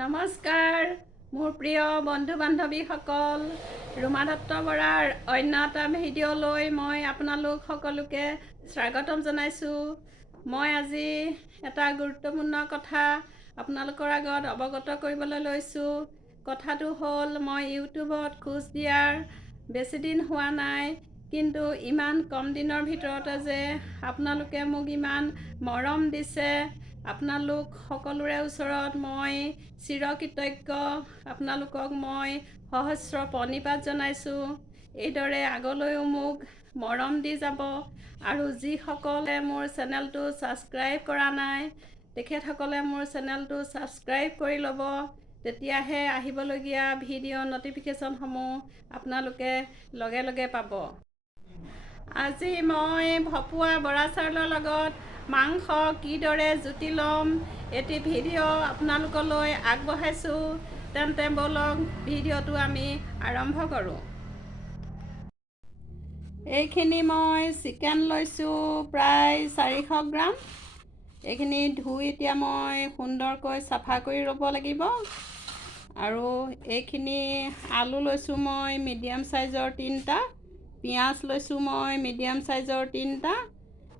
নমস্কাৰ মোৰ প্ৰিয় বন্ধু বান্ধৱীসকল ৰুমা দত্ত বৰাৰ অন্য এটা ভিডিঅ'লৈ মই আপোনালোক সকলোকে স্বাগতম জনাইছোঁ। মই আজি এটা গুৰুত্বপূৰ্ণ কথা আপোনালোকৰ আগত অৱগত কৰিবলৈ লৈছোঁ। কথাটো হ'ল মই ইউটিউবত খোজ দিয়াৰ বেছি দিন হোৱা নাই, কিন্তু ইমান কম দিনৰ ভিতৰতে যে আপোনালোকে মোক ইমান মৰম দিছে, আপোনালোক সকলোৰে ওচৰত মই চিৰকৃতজ্ঞ। আপোনালোকক মই সহস্ৰ প্ৰণিপাত জনাইছোঁ। এইদৰে আগলৈও মোক মৰম দি যাব। আৰু যিসকলে মোৰ চেনেলটো ছাবস্ক্ৰাইব কৰা নাই তেখেতসকলে মোৰ চেনেলটো ছাবস্ক্ৰাইব কৰি ল'ব, তেতিয়াহে আহিবলগীয়া ভিডিঅ' ন'টিফিকেশ্যনসমূহ আপোনালোকে লগে লগে পাব। আজি মই ভপোৱা বৰা চাউলৰ লগত মাংস কিদৰে জুতি ল'ম এটি ভিডিঅ' আপোনালোকলৈ আগবঢ়াইছোঁ। তেন্তে ব'লক ভিডিঅ'টো আমি আৰম্ভ কৰোঁ। এইখিনি মই চিকেন লৈছোঁ প্ৰায় 400 গ্ৰাম। এইখিনি ধুই এতিয়া মই সুন্দৰকৈ চাফা কৰি ল'ব লাগিব। আৰু এইখিনি আলু লৈছোঁ মই মিডিয়াম চাইজৰ 3টা, পিঁয়াজ লৈছোঁ মই মিডিয়াম চাইজৰ 3টা,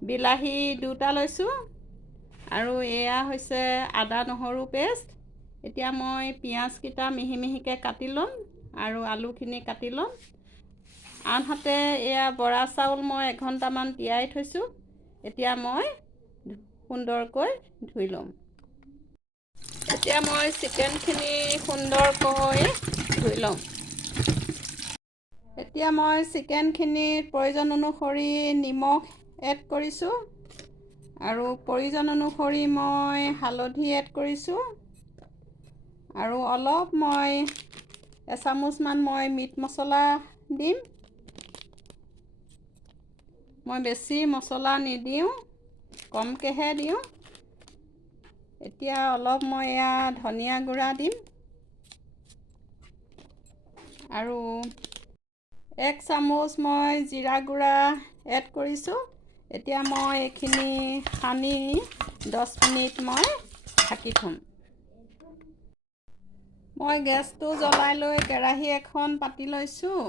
বিলাহী 2টা লৈছোঁ, আৰু এয়া হৈছে আদা নহৰু পেষ্ট। এতিয়া মই পিঁয়াজকেইটা মিহি মিহিকৈ কাটি ল'ম আৰু আলুখিনি কাটি ল'ম। আনহাতে এয়া বৰা চাউল মই 1 ঘণ্টামান তিয়াই থৈছোঁ। এতিয়া মই সুন্দৰকৈ ধুই ল'ম। এতিয়া মই চিকেনখিনি সুন্দৰকৈ ধুই ল'ম। এতিয়া মই চিকেনখিনিত প্ৰয়োজন অনুসৰি নিমখ এড কৰিছোঁ, আৰু প্ৰয়োজন অনুসৰি মই হালধি এড কৰিছোঁ, আৰু অলপ মই এচামুচমান মই মিট মছলা দিম। মই বেছি মছলা নিদিওঁ, কমকৈহে দিওঁ। এতিয়া অলপ মই এয়া ধনিয়া গুড়া দিম, আৰু 1 চামুচ মই জিৰা গুড়া এড কৰিছোঁ। এতিয়া মই এইখিনি সানি 10 মিনিট মই ঢাকি থ'ম। মই গেছটো জ্বলাই লৈ কেৰাহী এখন পাতি লৈছোঁ,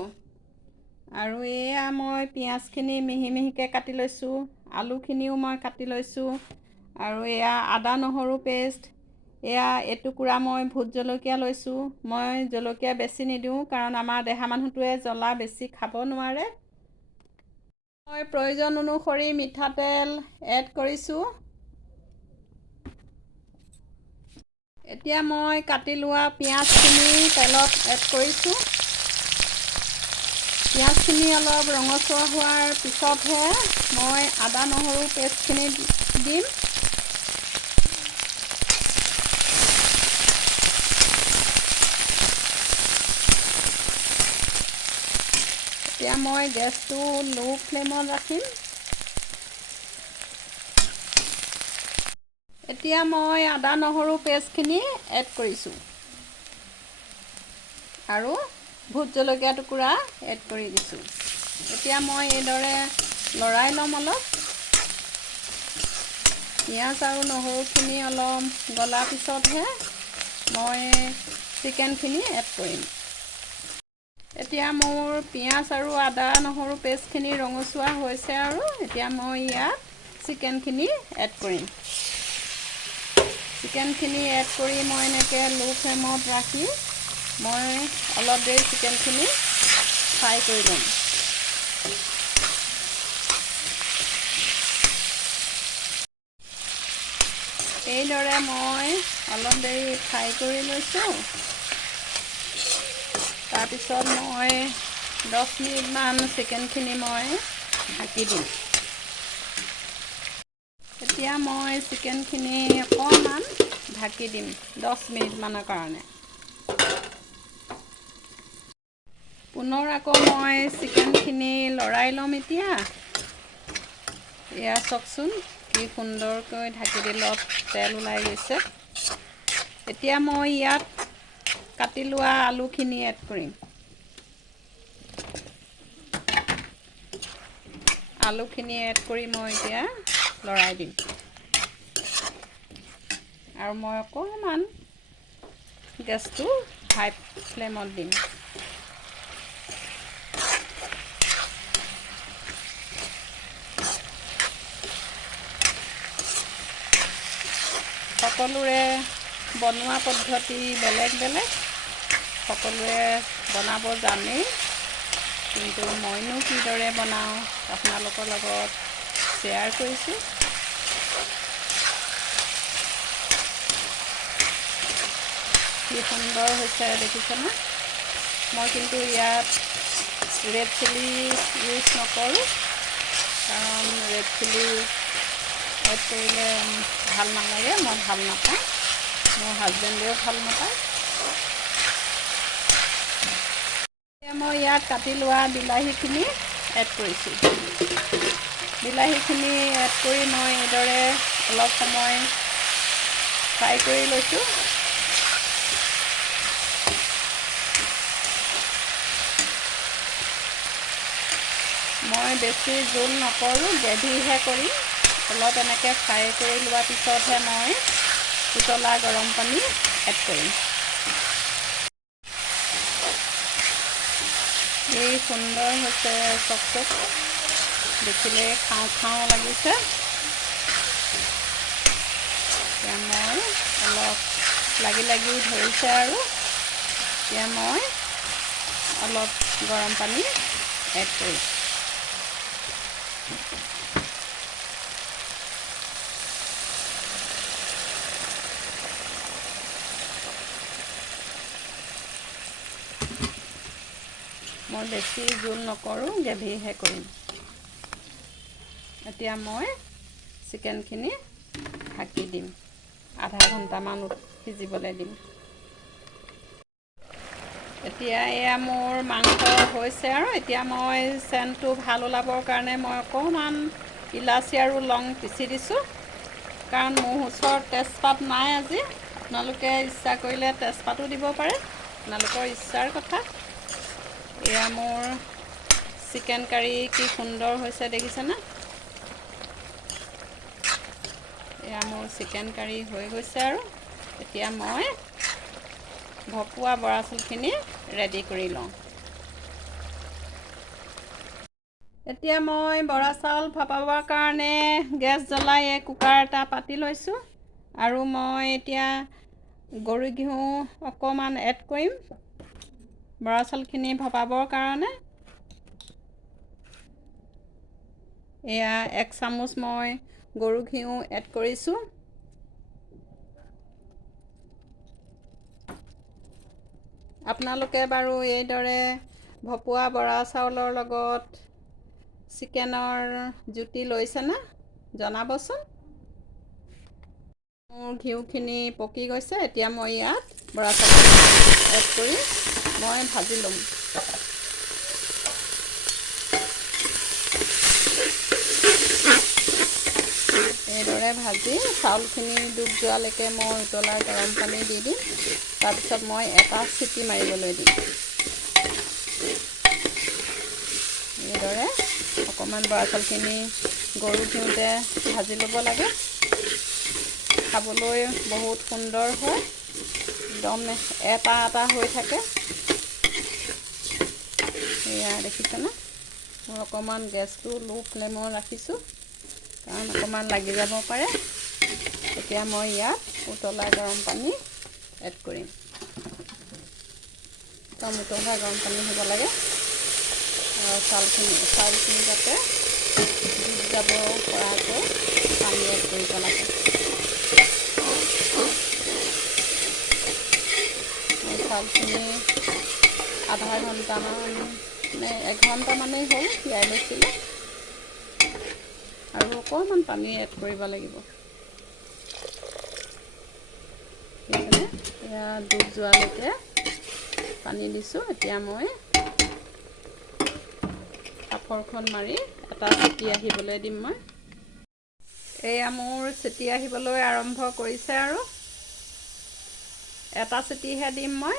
আৰু এয়া মই পিঁয়াজখিনি মিহি মিহিকৈ কাটি লৈছোঁ, আলুখিনিও মই কাটি লৈছোঁ, আৰু এয়া আদা নহৰু পেষ্ট, এয়া এটুকুৰা মই ভোট জলকীয়া লৈছোঁ। মই জলকীয়া বেছি নিদিওঁ, কাৰণ আমাৰ দেহা মানুহটোৱে জ্বলা বেছি খাব নোৱাৰে। মই প্ৰয়োজন অনুসৰি মিঠাতেল এড কৰিছোঁ। এতিয়া মই কাটি লোৱা পিঁয়াজখিনি তেলত এড কৰিছোঁ। পিঁয়াজখিনি অলপ ৰঙচুৱা হোৱাৰ পিছতহে মই আদা নহৰু পেষ্টখিনি দিম। এতিয়া মই গেছটো ল' ফ্লেমত ৰাখিম। এতিয়া মই আদা নহৰু পেষ্টখিনি এড কৰিছোঁ, আৰু ভোট জলকীয়া টুকুৰা এড কৰি দিছোঁ। এতিয়া মই এইদৰে লৰাই ল'ম অলপ। পিঁয়াজ আৰু নহৰুখিনি অলপ গলাৰ পিছতহে মই চিকেনখিনি এড কৰিম। এতিয়া মোৰ পিঁয়াজ আৰু আদা নহৰু পেষ্টখিনি ৰঙচুৱা হৈছে, আৰু এতিয়া মই ইয়াত চিকেনখিনি এড কৰিম। চিকেনখিনি এড কৰি মই এনেকৈ ল' ফ্লেমত ৰাখি মই অলপ দেৰি চিকেনখিনি ফ্ৰাই কৰি ল'ম। এইদৰে মই অলপ দেৰি ফ্ৰাই কৰি লৈছোঁ। তাৰপিছত মই 10 মিনিটমান চিকেনখিনি মই ঢাকি দিম। এতিয়া মই চিকেনখিনি অকণমান ঢাকি দিম 10 মিনিটমানৰ কাৰণে। পুনৰ আকৌ মই চিকেনখিনি লৰাই ল'ম। এতিয়া এয়া চাওকচোন কি সুন্দৰকৈ ঢাকি দিলত তেল ওলাই গৈছে। এতিয়া মই ইয়াত কাটি লোৱা আলুখিনি এড কৰিম। আলুখিনি এড কৰি মই এতিয়া লৰাই দিম আৰু মই অকণমান গেছটো হাই ফ্লেমত দিম সকলোৰে বনোৱা পদ্ধতি বেলেগ বেলেগ সকলোৱে বনাব জানেই কিন্তু মইনো কিদৰে বনাওঁ আপোনালোকৰ লগত শ্বেয়াৰ কৰিছোঁ কি সুন্দৰ হৈছে দেখিছেনে মই কিন্তু ইয়াত ৰেড চিলি ইউজ নকৰোঁ কাৰণ ৰেড চিলি এড কৰিলে ভাল নালাগে মই ভাল নাপাওঁ মোৰ হাজবেণ্ডেও ভাল নাপায় মই ইয়াত কাটি লোৱা বিলাহীখিনি এড কৰিছোঁ বিলাহীখিনি এড কৰি মই এইদৰে অলপ সময় ফ্ৰাই কৰি লৈছোঁ মই বেছি জোল নকৰোঁ গ্ৰেভিহে কৰিম অলপ এনেকৈ ফ্ৰাই কৰি লোৱাৰ পিছতহে মই উতলা গৰম পানী এড কৰিম এই সুন্দৰ হৈছে চকচক দেখিলে খাওঁ খাওঁ লাগিছে এতিয়া মই অলপ লাগি ধৰিছে আৰু এতিয়া মই অলপ গৰম পানী এড কৰিম মই বেছি জোল নকৰোঁ গ্ৰেভিহে কৰিম এতিয়া মই চিকেনখিনি ঢাকি দিম আধা ঘণ্টামান সিজিবলৈ দিম এতিয়া এয়া মোৰ মাংস হৈছে আৰু এতিয়া মই চেণ্টটো ভাল ওলাবৰ কাৰণে মই অকণমান ইলাচি আৰু লং পিচি দিছোঁ কাৰণ মোৰ ওচৰত তেজপাত নাই আজি আপোনালোকে ইচ্ছা কৰিলে তেজপাতো দিব পাৰে আপোনালোকৰ ইচ্ছাৰ কথা এয়া মোৰ চিকেন কাৰী কি সুন্দৰ হৈছে দেখিছেনে এয়া মোৰ চিকেন কাৰী হৈ গৈছে আৰু এতিয়া মই ভপোৱা বৰা চাউলখিনি ৰেডি কৰি লওঁ এতিয়া মই বৰা চাউল ভপাবৰ কাৰণে গেছ জ্বলাই কুকাৰ এটা পাতি লৈছোঁ আৰু মই এতিয়া গৰু ঘিউ অকণমান এড কৰিম বৰা চাউলখিনি ভপাবৰ কাৰণে এয়া 1 চামুচ মই গৰু ঘিউ এড কৰিছোঁ আপোনালোকে বাৰু এইদৰে ভপোৱা বৰা চাউলৰ লগত চিকেনৰ জুতি লৈছেনে জনাবচোন মোৰ ঘিউখিনি পকি গৈছে এতিয়া মই ইয়াত বৰা চাউল এড কৰি মই ভাজি ল'ম এইদৰে ভাজি চাউলখিনি ডুব যোৱালৈকে মই উতলা গৰম পানী দি দিম তাৰপিছত মই এটা চিটি মাৰিবলৈ দিম এইদৰে অকণমান বৰা চাউলখিনি গৰু ঘিউতে ভাজি ল'ব লাগে খাবলৈ বহুত সুন্দৰ হয় একদম এটা হৈ থাকে এয়া দেখিছেনে মই অকণমান গেছটো লো ফ্লেমত ৰাখিছোঁ কাৰণ অকণমান লাগি যাব পাৰে এতিয়া মই ইয়াত উতলা গৰম পানী এড কৰিম উতলা গৰম পানী হ'ব লাগে আৰু চাউলখিনি যাতে ডুব যাব পৰাকৈ পানী এড কৰিব লাগে চাউলখিনি আধা ঘণ্টামান নে 1 ঘণ্টামানেই হ'ল তিয়াই লৈছিলোঁ আৰু অকণমান পানী এড কৰিব লাগিব এয়া ডুব যোৱালৈকে পানী দিছোঁ এতিয়া মই কাপৰখন মাৰি এটা চিটি আহিবলৈ দিম মই এয়া মোৰ চিটি আহিবলৈ আৰম্ভ কৰিছে আৰু এটা চিটিহে দিম মই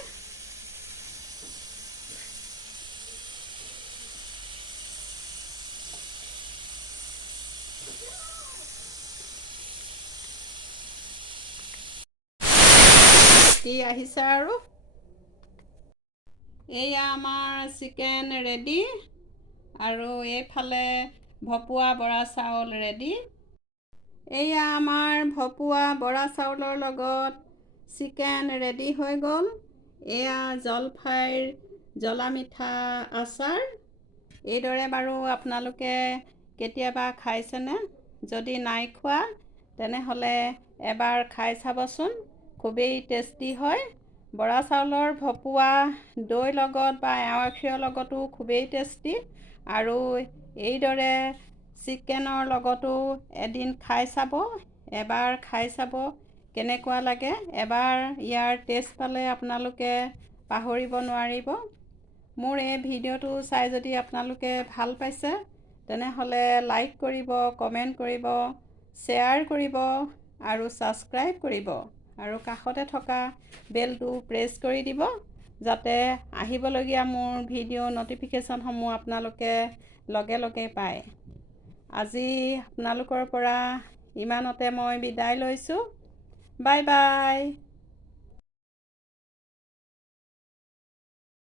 ফুটি আহিছে আৰু এয়া আমাৰ চিকেন ৰেডি আৰু এইফালে ভপোৱা বৰা চাউল ৰেডি এয়া আমাৰ ভপোৱা বৰা চাউলৰ লগত চিকেন ৰেডি হৈ গ'ল এয়া জলফাইৰ জ্বলা মিঠা আচাৰ এইদৰে বাৰু আপোনালোকে কেতিয়াবা খাইছেনে যদি নাই খোৱা তেনেহ'লে এবাৰ খাই চাবচোন খুবেই টেষ্টি হয় বৰা চাউলৰ ভপোৱা দৈৰ লগত বা এৱা গাখীৰৰ লগতো খুবেই টেষ্টি আৰু এইদৰে চিকেনৰ লগতো এদিন খাই চাব এবাৰ খাই চাব কেনেকুৱা লাগে এবাৰ ইয়াৰ টেষ্ট পালে আপোনালোকে পাহৰিব নোৱাৰিব মোৰ এই ভিডিঅ'টো চাই যদি আপোনালোকে ভাল পাইছে তেনেহ'লে লাইক কৰিব কমেণ্ট কৰিব শ্বেয়াৰ কৰিব আৰু ছাবস্ক্ৰাইব কৰিব আৰু কাষতে থকা বেলটো প্ৰেছ কৰি দিব যাতে আহিবলগীয়া মোৰ ভিডিঅ' ন'টিফিকেশ্যনসমূহ আপোনালোকে লগে লগে পায় আজি আপোনালোকৰ পৰা ইমানতে মই বিদায় লৈছোঁ বাই বাই